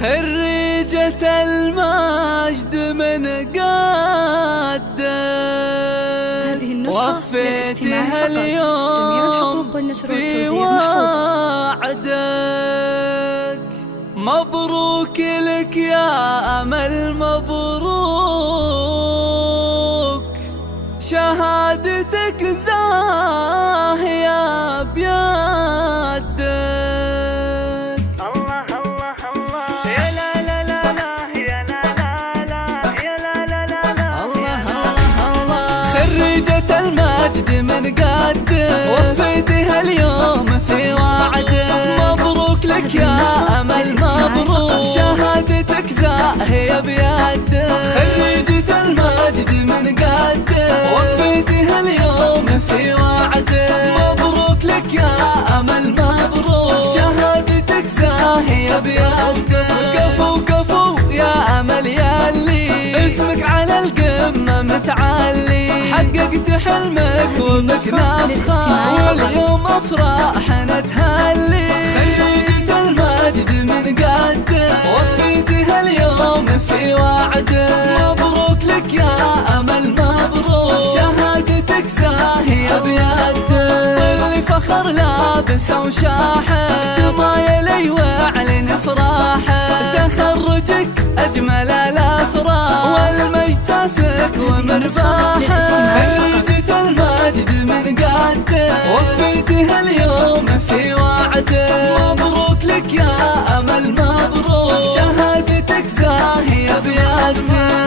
خريجة المجد من قدك وفيتها اليوم في وعدك. مبروك لك يا أمل مبروك، شهادتك زاهية بيدك. الله الله الله يا لا لا لا لا يا لا لا لا يا لا لا لا لا الله الله الله. خريجة المجد من قدك وفيتها اليوم في وعدك. مبروك لك يا أمل مبروك، شهادتك زاهية بيدك. خريجة المجد من قدك وفيتها اليوم في وعدك. مبروك لك يا أمل مبروك، شهادتك زاهية بيدك. كفو كفو يا أمل ياللي اسمك على القمة متعلي، حققت حلمك وبك نفخة واليوم أفراحنا تهلي. خريجة المجد من قدك وفيتها اليوم في وعدك. مبروك لك يا أمل مبروك، شهادتك زاهية بيدك. طلي فخر لابسه وشاحه تمايلي واعلن افراحه. تخرجك أجمل الأفراح والمجد ساسك ومرباحه. خريجة المجد من قدك وفيتها اليوم في وعدك. مبروك لك يا أمل مبروك، شهادتك زاهية بيدك.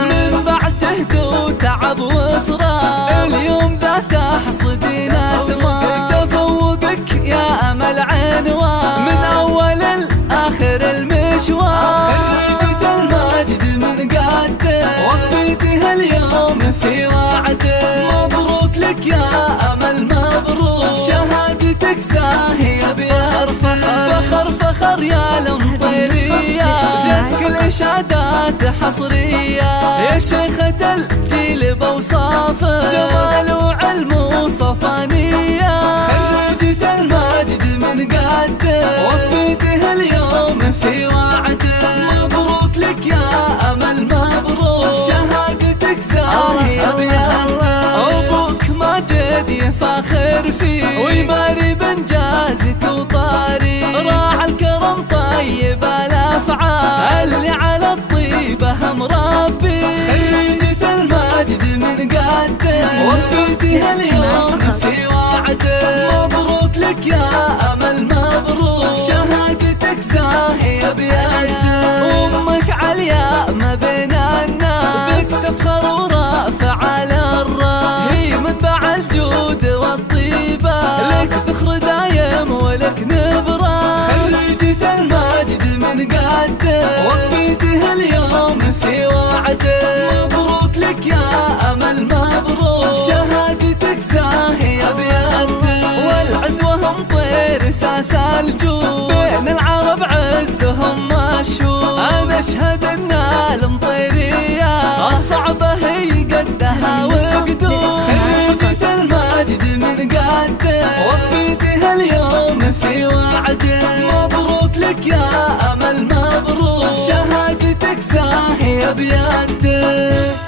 من بعد جهد وتعب وإصرار اليوم ذا تحصدين ثمار. تفوقك يا أمل عنوان من أول لآخر المشوار. خريجة المجد من قدك وفيتها اليوم في وعدك. مبروك لك يا أمل مبروك، شهادتك زاهية بيدك. فخر فخر يا المطيرية، جتك الإشادات حصرية. يا شيخة الجيل بوصافه جمال وعلم وصفانية. خريجة المجد من قدك وفيتها اليوم في وعدك. مبروك لك يا أمل مبروك، شهادتك زاهية بيدك. أبوك ماجد يفاخر فيك ويباري بإنجازك وطاري. راعى الكرم طيب الأفعال اللي على الطيبة مربي. خريجة المجد من قدك وفيتها اليوم في وعدك. مبروك لك يا أمل مبروك، شهادتك زاهية بيدك. أمك عليا ما بين الناس بتفخر ورافع على الراس. هي منبع الجود والطيبة لك ذخر دايم ولك نبراس. خريجة المجد من قدك وفيتها اليوم في وعدك. مبروك لك يا أمل مبروك، شهادتك زاهية بيدك. والعزوة مطير ساس الجود بين العرب عزهم مشهور. أنا أشهد أن المطيرية الصعبة هي قدها وقدور. خريجة المجد من قدك وفيتها اليوم في وعدك. مبروك لك يا أمل مبروك، شهادتك زاهية بيدك.